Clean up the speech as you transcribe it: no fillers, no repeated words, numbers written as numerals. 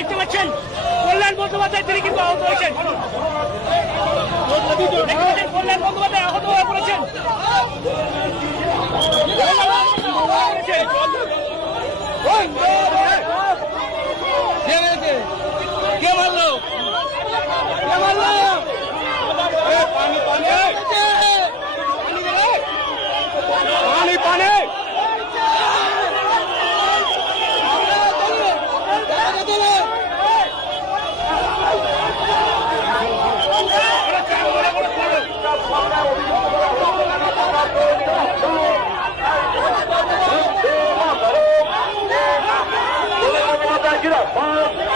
দেখতে পাচ্ছেন কল্যাণ বন্দ্যোপাধ্যায় তিনি কিন্তু আহত হয়েছেন। কল্যাণ বন্দ্যোপাধ্যায় আহত হয়ে পড়েছেন। কে মারলো? কে মারলো? পানি পানি পানি পানি Get up,